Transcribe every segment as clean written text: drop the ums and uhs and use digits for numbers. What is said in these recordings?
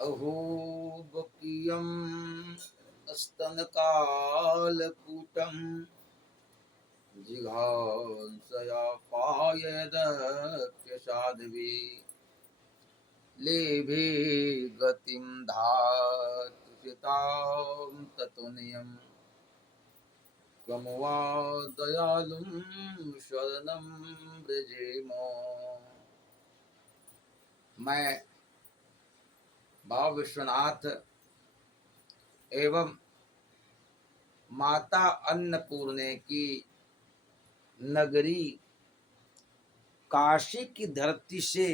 अहो बकीयम् स्तनकालकूटम् जिघांसया पायदप्यसाध्वी लेभे गतिं धातुषितां ततुनियम् त्वं वा दयालुं शरणं व्रजेम। मैं बाबा विश्वनाथ एवं माता अन्नपूर्णे की नगरी काशी की धरती से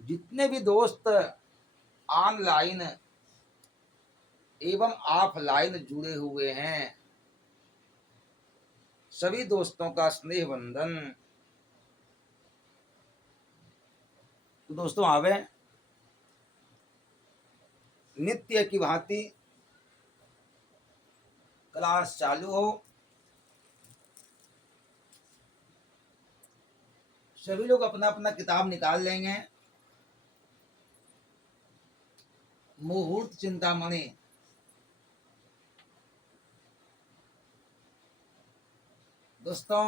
जितने भी दोस्त ऑनलाइन एवं ऑफलाइन जुड़े हुए हैं, सभी दोस्तों का स्नेह बंधन। तो दोस्तों आवे नित्य की भांति क्लास चालू हो। सभी लोग अपना अपना किताब निकाल लेंगे। मुहूर्त चिंतामणि दोस्तों,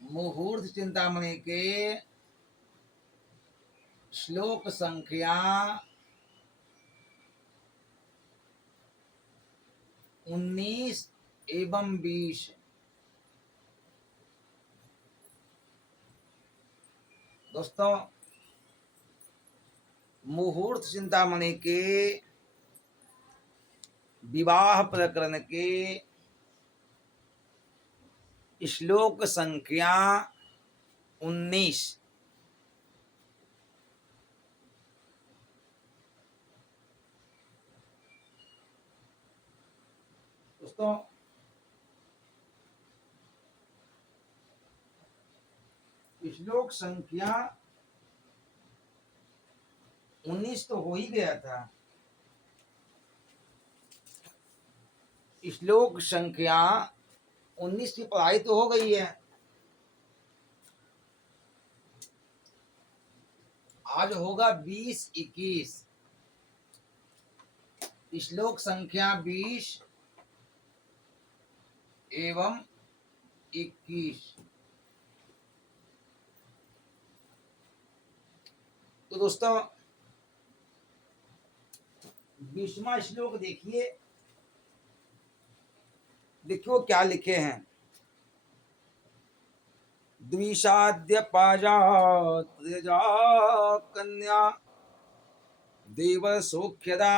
मुहूर्त चिंतामणि के श्लोक संख्या 19 एवं 20। दोस्तों, मुहूर्त चिंतामणि के विवाह प्रकरण के श्लोक संख्या 19। दोस्तों, श्लोक संख्या 19 तो हो ही गया था। श्लोक संख्या 19 की पढ़ाई तो हो गई है। आज होगा 20-21। श्लोक संख्या 20 एवं 21। तो दोस्तों, 20वां श्लोक देखिए। देखियो क्या लिखे हैं। द्विषाद्य पाजा कन्या देव सौख्यदा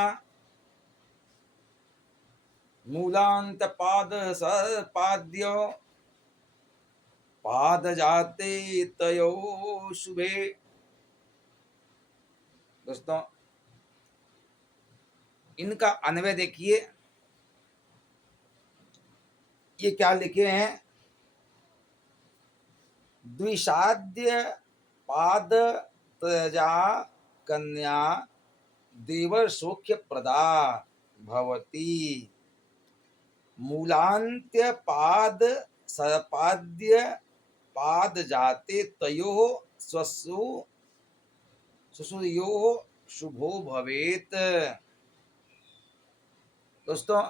मूलांत पाद सपाद्य पाद जाते तयो शुभे। दोस्तों, इनका अन्वय देखिए। ये क्या लिखे हैं। द्विषाद्य पाद तजा कन्या देवर सौख्य प्रदा भवती मूलांत्य पाद सपाद्य पाद जाते तयो स्वसु सुसुयो शुभो भवेत। दोस्तों,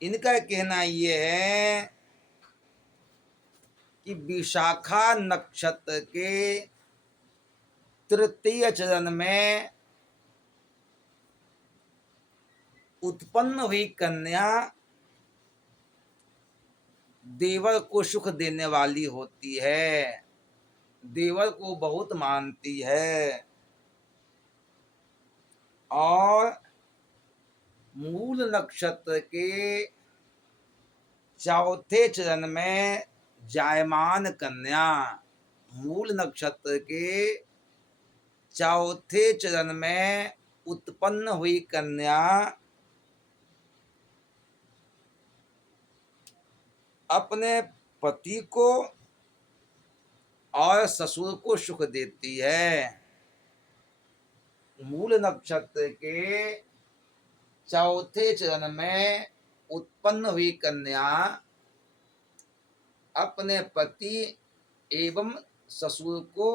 इनका कहना ये है कि विशाखा नक्षत्र के तृतीय चरण में उत्पन्न हुई कन्या देवर को सुख देने वाली होती है, देवर को बहुत मानती है और मूल नक्षत्र के चौथे चरण में जायमान कन्या, मूल नक्षत्र के चौथे चरण में उत्पन्न हुई कन्या अपने पति को और ससुर को सुख देती है। मूल नक्षत्र के चौथे चरण में उत्पन्न हुई कन्या अपने पति एवं ससुर को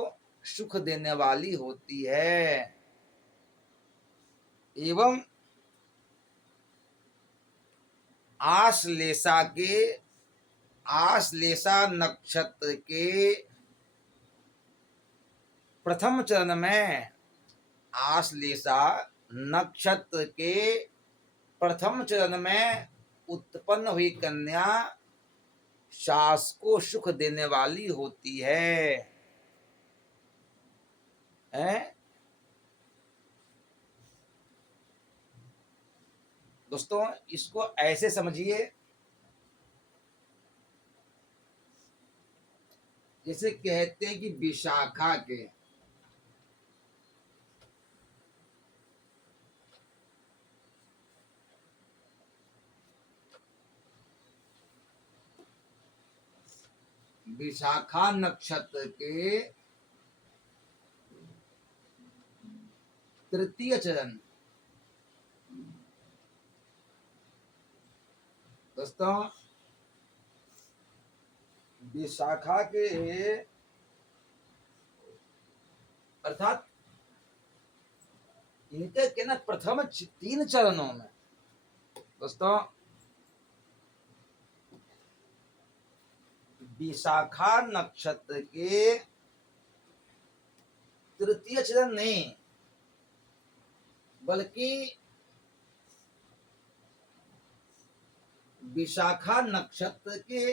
सुख देने वाली होती है। एवं आश्लेषा नक्षत्र के प्रथम चरण में, आश्लेषा नक्षत्र के प्रथम चरण में उत्पन्न हुई कन्या सास को सुख देने वाली होती है। दोस्तों, इसको ऐसे समझिए जैसे कहते हैं कि विशाखा के विशाखा नक्षत्र के तृतीय चरण, दोस्तों विशाखा के अर्थात इनके के ना प्रथम 3 चरणों में, दोस्तों विशाखा नक्षत्र के तृतीय चरण नहीं, बल्कि विशाखा नक्षत्र के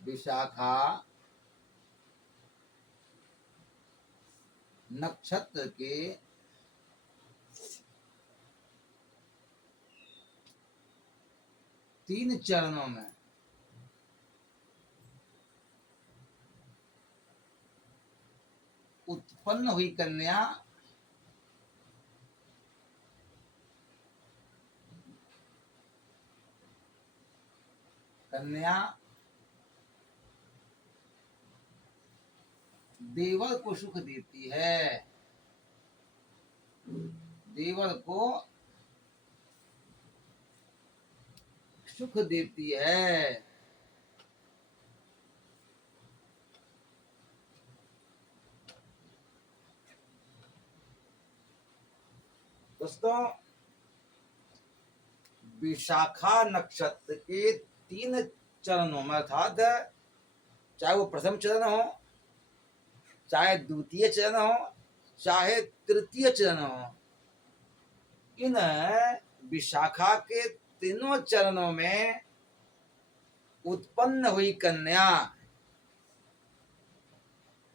विशाखा नक्षत्र के तीन चरणों में उत्पन्न हुई कन्या देवर को सुख देती है, देवर को सुख देती है। दोस्तों विशाखा नक्षत्र के 3 चरणों में, अर्थात चाहे वो प्रथम चरण हो, चाहे द्वितीय चरण हो, चाहे तृतीय चरण हो, इन विशाखा के तीनों चरणों में उत्पन्न हुई कन्या,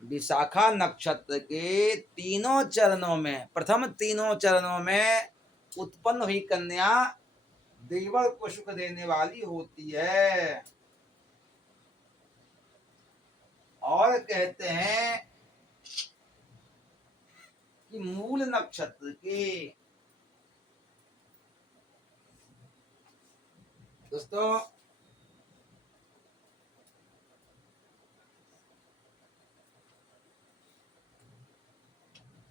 विशाखा नक्षत्र के तीनों चरणों में, प्रथम तीनों चरणों में उत्पन्न हुई कन्या देवर को सुख देने वाली होती है। और कहते हैं कि मूल नक्षत्र के, दोस्तों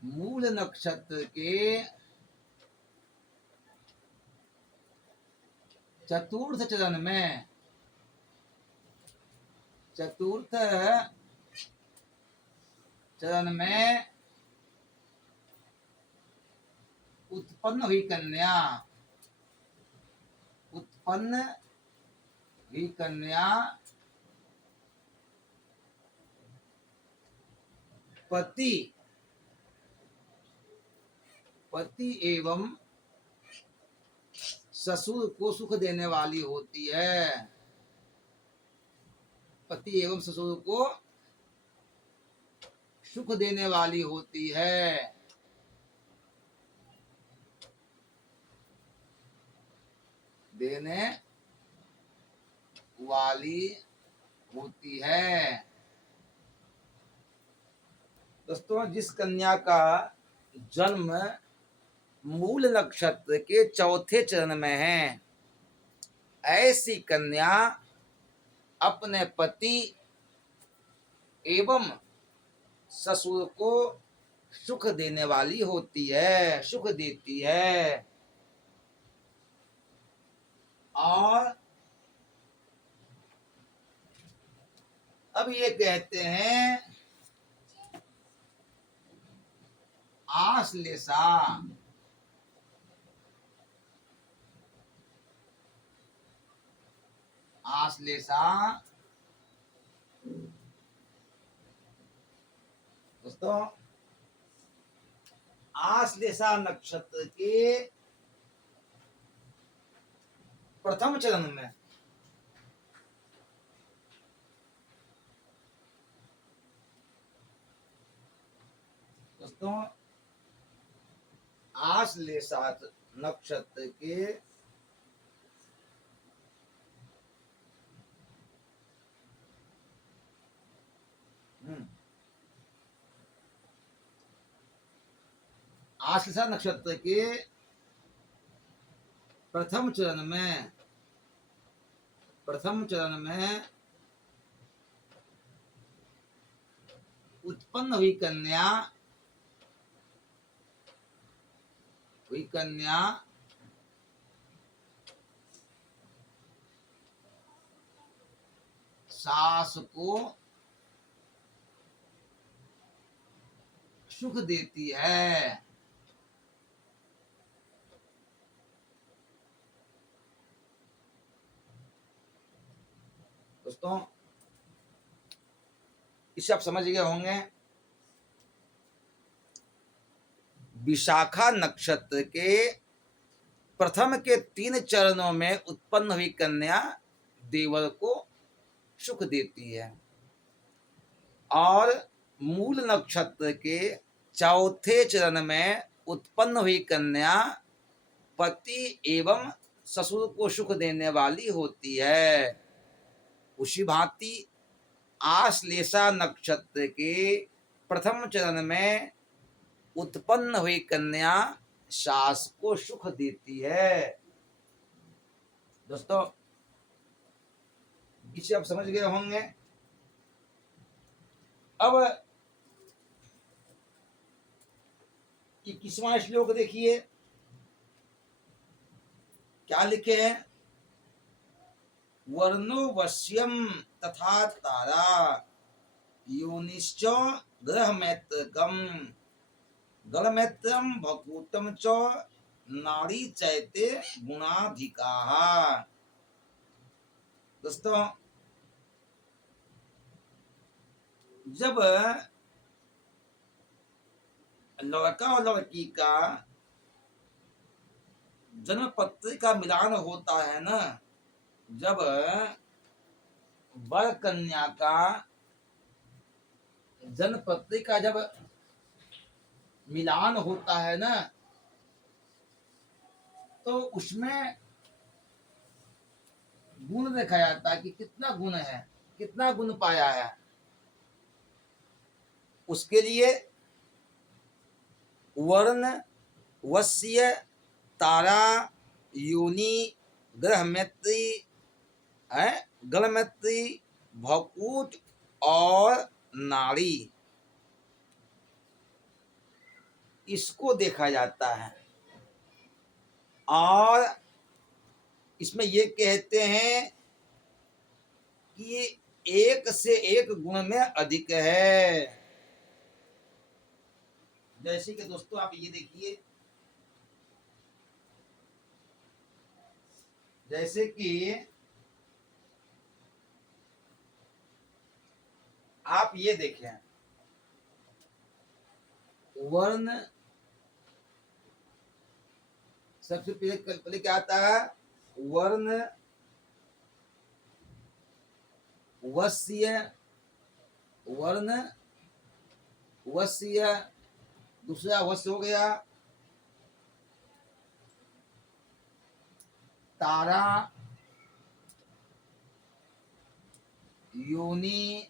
मूल नक्षत्र के चतुर्थ चरण में, चतुर्थ चरण में उत्पन्न हुई कन्या, उत्पन्न हुई कन्या पति एवं ससुर को सुख देने वाली होती है, पति एवं ससुर को सुख देने वाली होती है। देने वाली होती है। दोस्तों जिस कन्या का जन्म मूल नक्षत्र के चौथे चरण में है, ऐसी कन्या अपने पति एवं ससुर को सुख देने वाली होती है, सुख देती है। और अब ये कहते हैं आश्लेषा। आश्लेषा दोस्तों, आश्लेषा नक्षत्र के प्रथम चरण में दोस्तों, आश्लेषा नक्षत्र के आश्लेषा नक्षत्र के प्रथम चरण में उत्पन्न हुई कन्या सास को सुख देती है। दोस्तों, इसे आप समझ गए होंगे। विशाखा नक्षत्र के प्रथम के 3 चरणों में उत्पन्न हुई कन्या देवर को सुख देती है, और मूल नक्षत्र के चौथे चरण में उत्पन्न हुई कन्या पति एवं ससुर को सुख देने वाली होती है। उसी भांति आश्लेषा नक्षत्र के प्रथम चरण में उत्पन्न हुई कन्या सास को सुख देती है। दोस्तों, इसे आप समझ गए होंगे। अब 21वां श्लोक देखिए, क्या लिखे हैं। वर्णो वश्यम तथा तारा योनिश्च ग्रहमेत्रकम गलमेत्रम भकूतम च नाड़ी चैते गुणाधिकाः। दोस्तों, जब लड़का और लड़की का जन्म पत्री का मिलान होता है ना, जब वर कन्या का जन्म पत्री का जब मिलान होता है ना, तो उसमें गुण देखा जाता है कि कितना गुण है, कितना गुण पाया है। उसके लिए वर्ण, वश्य, तारा, योनि, ग्रह मैत्री है, गल मैत्री, भकूट और नाड़ी, इसको देखा जाता है। और इसमें ये कहते हैं कि ये एक से एक गुण में अधिक है। जैसे कि दोस्तों आप ये देखिए, जैसे कि आप ये देखें, वर्ण सबसे पहले क्या आता है, वर्ण, वश्य, वर्ण, वश्य, दूसरा वश्य हो गया, तारा, योनि,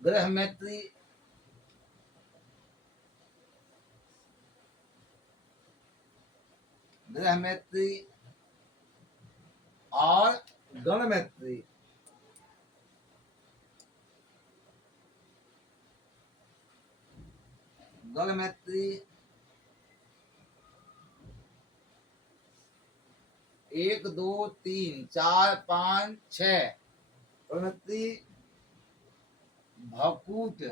ग्रह मैत्री, ग्रह मैत्री और गण मैत्री। गल मैत्री 1 2 3 4 5 6 गल मैत्री भकूट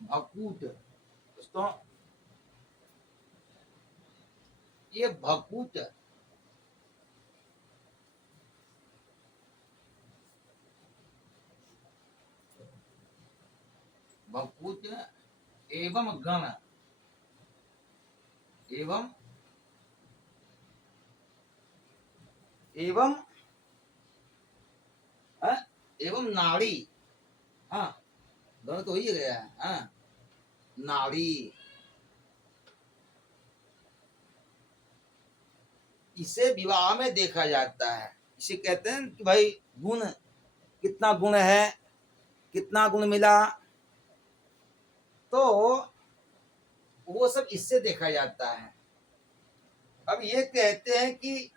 भकूट दोस्तों, ये भकूट भकूट एवं गण एवं एवं एवं नाड़ी। हाँ, दोनों तो हो ही गया है। हाँ, नाड़ी, इसे विवाह में देखा जाता है। इसे कहते हैं कि भाई गुण, कितना गुण है, कितना गुण मिला, तो वो सब इससे देखा जाता है। अब ये कहते हैं कि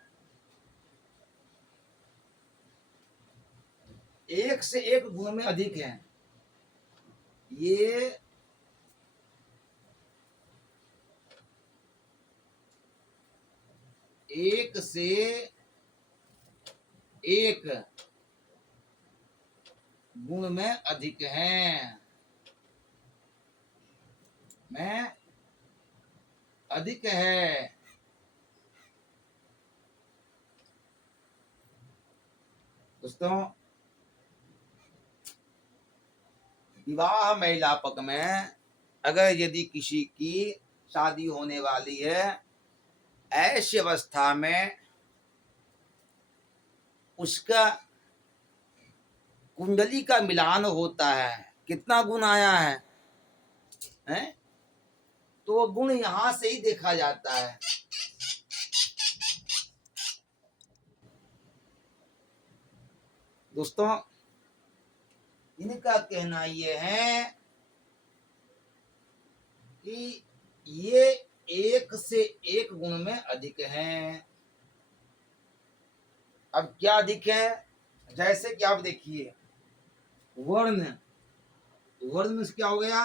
एक से एक गुण में अधिक है। ये एक से एक गुण में अधिक हैं, में अधिक है। दोस्तों, विवाह महिलापक में अगर यदि किसी की शादी होने वाली है, ऐसी अवस्था में उसका कुंडली का मिलान होता है। कितना गुण आया है? तो वो गुण यहां से ही देखा जाता है। दोस्तों, इनका कहना ये है कि ये एक से एक गुण में अधिक हैं। अब क्या अधिक है? जैसे कि आप देखिए, वर्ण, वर्ण में क्या हो गया?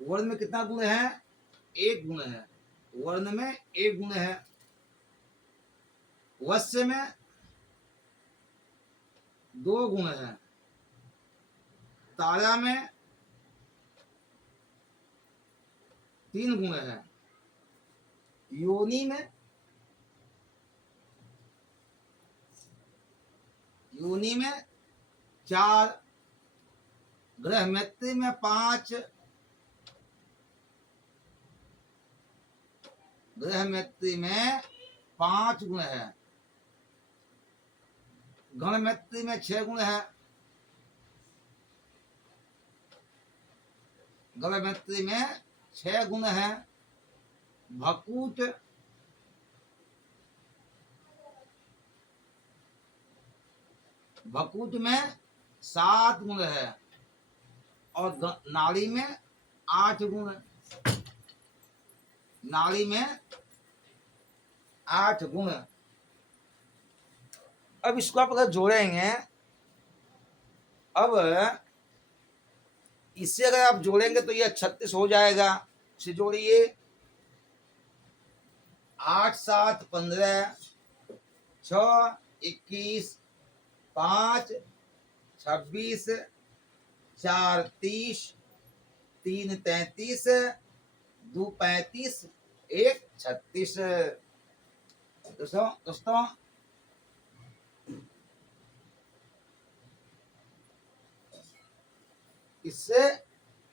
वर्ण में कितना गुण है? एक गुण है। वर्ण में एक गुण है। वश्य में 2 गुण है। तारा में 3 गुण है। योनि में योनि में 4, ग्रह मैत्री में 5, ग्रह मैत्री में 5 गुण है। गण मैत्री में 6 गुण है। गण मैत्री में 6 गुण है। भकूट भकूट में 7 गुण है। और नाड़ी में 8 गुण। नाड़ी में 8 गुण। अब इसको आप अगर जोड़ेंगे, अब इससे अगर आप जोड़ेंगे तो यह 36 हो जाएगा। इसे जोड़िए, 8 7 15, 6 21, 5 26, 4 30, 3 33, 2 35, 1 36। दोस्तों, इससे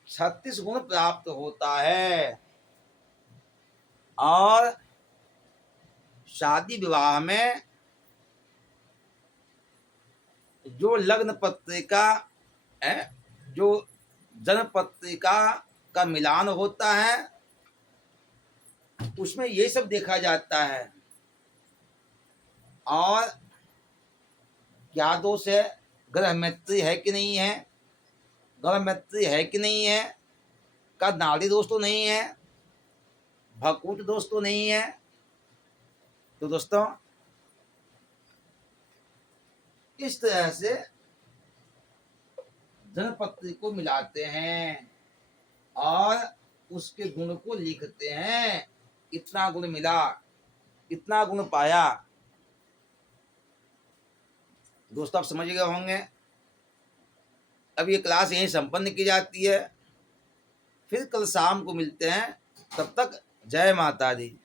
36 गुण प्राप्त होता है। और शादी विवाह में जो लग्न पत्रिका है, जो जन्म पत्रिका का मिलान होता है, उसमें ये सब देखा जाता है। और क्या दोष है? ग्रह मैत्री है कि नहीं है, ग्रह मैत्री है कि नहीं है, का नाड़ी दोष तो नहीं है, भकूट दोष तो नहीं है। तो दोस्तों, इस तरह से धनपत्री को मिलाते हैं और उसके गुण को लिखते हैं। इतना गुण मिला, इतना गुण पाया। दोस्तों आप समझ गए होंगे। अब ये क्लास यहीं संपन्न की जाती है, फिर कल शाम को मिलते हैं। तब तक जय माता दी।